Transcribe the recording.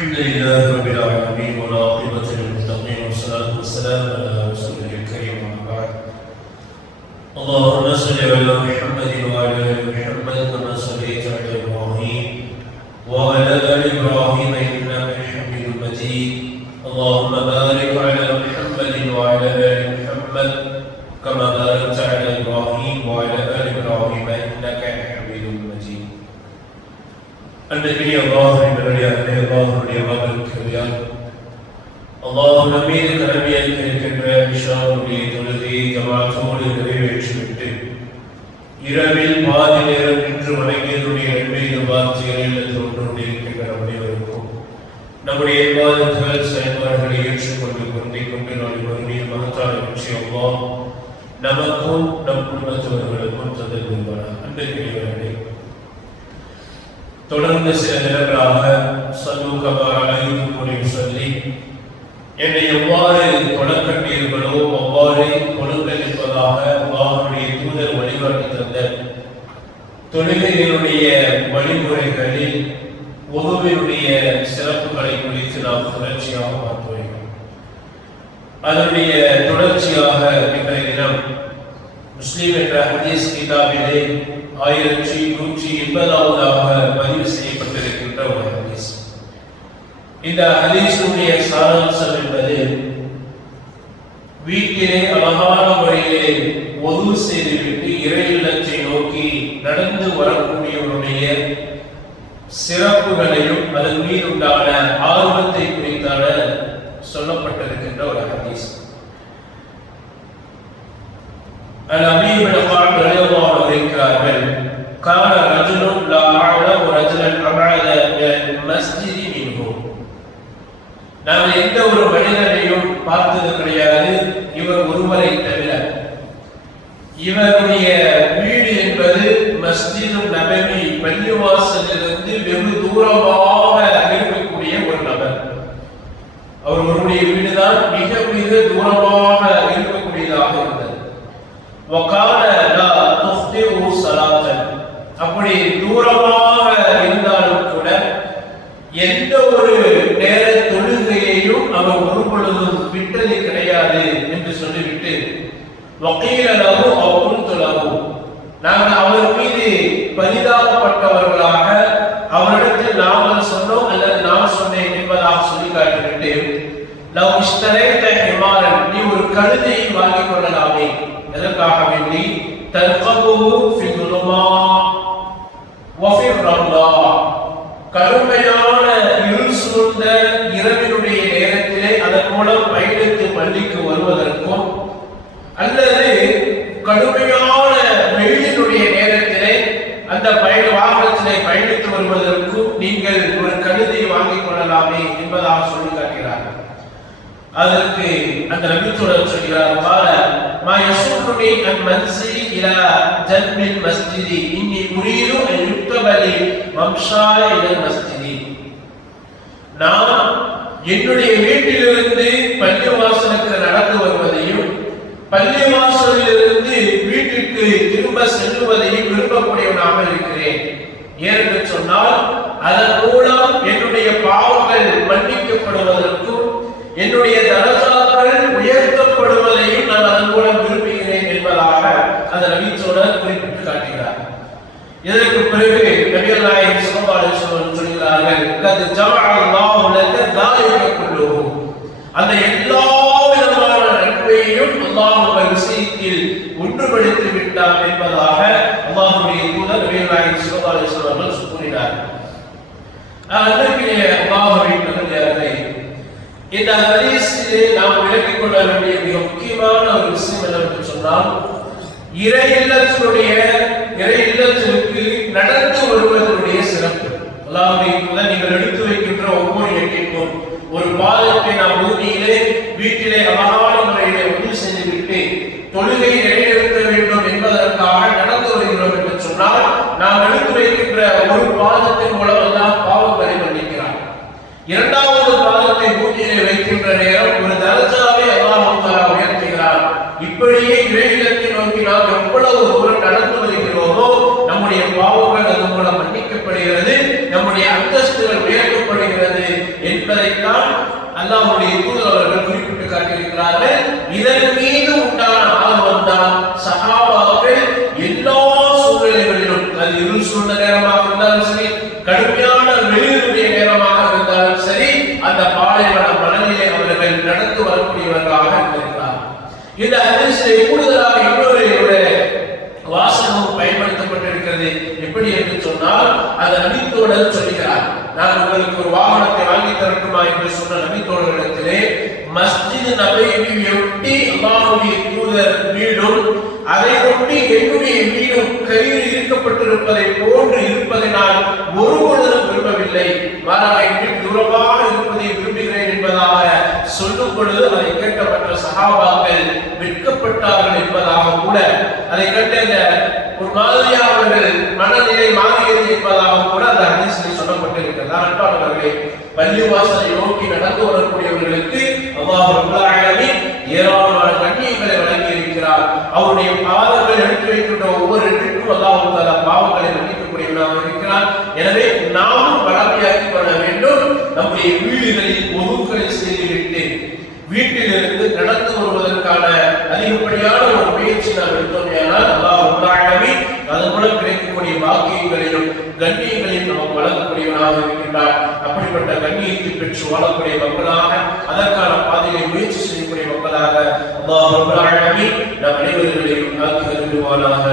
الحمد لله رب العالمين والعاقبة للمتقين والصلاة والسلام على رسوله الكريم أما بعد. اللهم صل على محمد وعلى آل محمد كما صليت على إبراهيم وعلى آل إبراهيم إنك حميد مجيد. اللهم بارك على محمد وعلى آل محمد كما باركت على إبراهيم وعلى آل إبراهيم إنك حميد مجيد. அன்பிற்குரிய அல்லாஹ்வின் நல்லடியார்களே, அல்லாஹ்வுடைய மகள்களையால் அல்லாஹ் நம்மீது கடமையாக்கி இருக்கின்ற இஷாவுடைய தொழுகையை ஜமாத்தோடு நிறைவேற்றிவிட்டு இரவில் பாதி நேரம் நின்று வணங்கியதுடைய நன்மையை வார்த்தைகளில் தோன்று கொண்டிருக்கின்ற அனைவருக்கும் நம்முடைய இபாதத்துகள் செயல்பாடுகளை ஏற்றுக்கொண்டு பொருந்திக் கொண்டு நாளை மறுமையில் மகத்தான வெற்றி அல்லாஹ் நமக்கும் நம் குடும்பத்தவர்களுக்கும் தந்தல் புரிவானாக. அன்பிற்குரியவர்களே, தொடர்ந்து சில தினங்களாக ஸல்லூ கமா ரஅய்துமூனி ஸல்லி என்னை எவ்வாறு தொழக்கண்டீர்களோ அவ்வாறு தொழுங்கள் என்பதாக அல்லாஹ்வுடைய தூதர் வழிகாட்டி தந்த தொழுகைகளுடைய வழிமுறைகளில் ஒவ்வொருவருடைய சிறப்புகளை குறித்து நாம் தொடர்ச்சியாக பார்த்து வருகிறோம். அதனுடைய தொடர்ச்சியாக இன்றைய தினம் முஸ்லிம் என்ற ஹதீஸ் கிதாபிலே 1180வது பதிவு செய்யப்பட்டிருக்கின்ற ஒரு ஹதீஸ். இந்த ஹதீஸுடைய சாராம்சம் என்பது, வீட்டிலே அழகான முறையிலே ஒது செய்துவிட்டு இறை இல்லத்தை நோக்கி நடந்து வரக்கூடியவருடைய சிறப்புகளையும் அதன் மீது உண்டான ஆர்வத்தை குறித்தான சொல்லப்பட்டிருக்கின்ற ஒரு ஹதீஸ். الأمير بن قعب رضي الله عنه இருக்கிறார்கள், كان رجل لا أعلم رجلا أبعد من المسجد منه. நாம் எந்த ஒரு மனிதனையும் பார்த்தது கிடையாது இவர் ஒருவரை தவிர. இவருடைய வீடு என்பது மஸ்ஜிது நபவி பள்ளிவாசலிலிருந்து வெகு தூரமாக இருக்கக்கூடிய ஒரு நபர். அவருடைய வீடுதான் மிக மிக தூரமாக இருக்கக்கூடியதாக இருந்தது. وَقَالَ لَا تُخْطِئُ صَلَاةً. அப்படி தூரமாக இருந்தாலும் கூட எந்த ஒரு நேர தொழுகையையும் அவர் ஒரு பொழுதும் விட்டது கிடையாது என்று சொல்லிவிட்டு, وَقِيلَ لَهُ أَوْ قُلْتُ لَهُ, நாங்கள் அவர் மீது பரிதாபப்பட்டவர்களாக அவரிடத்தில் நாங்கள் சொன்னோம் அல்லது நான் சொன்னேன் என்பதாக சொல்லி காட்டிவிட்டு, لَوْ اشْتَرَيْتَ حِمَارًا, நீ ஒரு கழுதையை வாங்கிக் கொள்ளலாமே. எதற்காக வேண்டி? தர்கபுஹு ஃபி ظُلُمَاتٍ வஃபி الرَّمْلَةِ, கடுமையான இருள் சூழ்ந்த இரவினுடைய நேரத்திலே அதன் மூலம் பயணித்து பள்ளிக்கு வருவதற்கும், அல்லது கடுமையான வெயிலினுடைய நேரத்திலே அந்த வாகனத்திலே பயணித்து வருவதற்கும் நீங்கள் ஒரு கழுதை வாங்கிக் கொள்ளலாமே என்பதாக சொல்லி காட்டுகிறார்கள். அதற்கு அந்த நபித்தோழர் சொல்கிறார், قال ما يسرني أن منزلي إلى جنب المسجد إني أريد أن يكتب لي ممشاي إلى المسجد. நான் என்னுடைய வீட்டிலிருந்து பள்ளிவாசலுக்கு நடந்து வருவதையும் பள்ளிவாசலிலிருந்து வீட்டிற்கு திரும்ப செல்லுவதையும் விரும்பக்கூடியவனாக இருக்கிறேன். ஏனென்று சொன்னால் அதன் மூலம் என்னுடைய பாவங்கள் மன்னிக்கப்படுவதற்கும் என்னுடைய தரஜாக்கள் உயர்த்தப்படுவதையும் நான் அதன் மூலம் விரும்புகிறேன் என்பதாக அந்த நபித்தோழர் குறிப்பிட்டு காட்டுகிறார். இதற்கு பிறகு நபிகள் நாயகம் ஸல்லல்லாஹு அலைஹி வஸல்லம் சொல்கிறார்கள், கத் ஜமஅ அல்லாஹு லக ذلك كله, அந்த எல்லா விதமான நன்மையையும் அல்லாஹ் உங்கள் விஷயத்தில் ஒன்றுபடுத்தி விட்டார் என்பதாக அல்லாஹ்வுடைய தூதர் நபிகள் நாயகம் ஸல்லல்லாஹு அலைஹி வஸல்லம் கூறினார்கள். அதற்குரிய அல்லாஹ்வின் நல்லடியார்களே, இந்த ஹதீஸிலே நாம் விளங்கிக் கொள்ள வேண்டிய மிக முக்கியமான ஒரு விஷயம் என்னவென்று சொன்னால், இறை இல்லத்திற்கு நடந்து வருவதனுடைய சிறப்பு. அல்லாஹ்வுடைய தூதர், நீங்கள் எடுத்து வைக்கின்ற ஒவ்வொரு எண்ணிற்கும் ஒரு பாதத்தை நாம் பூமியிலே வீட்டிலே அழகான முறையிலே ஒன்று செய்துவிட்டு தொழுகை நிறைவேற்ற வேண்டும் என்பதற்காக நடந்து வருகிறோம் என்று சொன்னால், நாம் எடுத்து வைக்கின்ற ஒரு பாதத்தின் மூலம் எல்லாம் பாவங்களை மன்னிக்கிறார். இரண்டாவது பாதத்தை பூமியிலே வைக்கின்ற நேரம் ஒரு தரஜாவை அல்லாஹ் தஆலா உயர்த்துகிறார். இப்படியே இறையிலத்தை நோக்கி நாம் எவ்வளவு தூரம் நடந்து வருகிறோமோ நம்முடைய பாவங்கள் அதன் மூலம் மன்னிக்கப்படுகிறது, நம்முடைய அந்தஸ்துகள் உயர்த்தப்படுகிறது அல்லாஹ்வுடைய தூதர் அவர்கள் குறிப்பிட்டு காட்டியிருக்கிறார்கள். இதன் மீது உண்டான ஆர்வம் தான் சஹாபாக்கள் எல்லா சூழ்நிலைகளிலும், அது இருள் சூழ்ந்த நேரமாக இருந்தாலும் சரி, கடுமையான வெயிலுடைய நேரமாக இருந்தாலும் சரி, அந்த பாலைவன மனநிலை அவர்கள் நடந்து வரக்கூடியவர்களாக இருக்கிறார். இந்த ஹதீஸிலே கூடுதலாக இன்னொரு வாசகம் பயன்படுத்தப்பட்டிருக்கிறது. எப்படி என்று சொன்னால், அது நபித்தோழர் சொல்கிறார், நான் உங்களுக்கு ஒரு வாகனத்தை வாங்கி தரட்டுமா என்று சொன்ன நபித்தோழரிடத்திலே மஸ்ஜித் நபவியை ஒட்டி அல்லாஹ்வுடைய தூதர் வீடும் அதை ஒட்டி என்னுடைய வீடும் கையில் இருக்கப்பட்டிருப்பதை போன்று இருப்பதை நான் ஒருபொழுதும் விரும்பவில்லை, மாறாக என் தூரமாக இருப்பதை விரும்புகிறேன் என்பதாக சொல்லும் பொழுது அதை கேட்ட மற்ற சஹாபாக்கள் வெட்கப்பட்டார்கள் என்பதாக கூட, அதை கேட்ட ஒரு மாதிரியாக அவர்கள் மனநிலை மாறியது என்பதாக கூட அந்த ஹதீஸில் சொல்லப்பட்டிருக்கிறது. அன்பானவர்களே, பள்ளிவாசலை நோக்கி நடந்து வரக்கூடியவர்களுக்கு அல்லாஹ் ரப்பல் ஆலமீன் ஏராளமான கண்ணியங்களை வழங்கி இருக்கிறார். அவருடைய பாவங்கள் எடுத்து வைக்கின்ற ஒவ்வொரு இடத்திற்கும் அல்லாஹ் தஆலா பாவங்களை மன்னிக்கக்கூடியவனாக இருக்கிறார். எனவே நாமும் வளமையாக்கி கொள்ள வேண்டும். நம்முடைய வீடுகளில் ஒதுக்களை செய்துவிட்டு வீட்டிலிருந்து நடந்து வருவதற்கான அதிகப்படியான ஒரு முயற்சி நாம் எடுத்தோமேயானால் அல்லாஹ் ரப்பல் ஆலமீன் அதன் மூலம் கிடைக்கக்கூடிய பாக்கியங்களையும் கண்ணியங்களையும் நமக்கு வழங்கக்கூடியவனாக இருக்கின்றார். அப்படிப்பட்ட கண்ணியத்தை பெற்று வாழக்கூடிய மக்களாக, அதற்கான பாதையை முயற்சி செய்யக்கூடிய மக்களாக அல்லாஹ் ரப்பல் ஆலமீன் நம் அனைவர்களையும் ஆக்கி அருள்வானாக.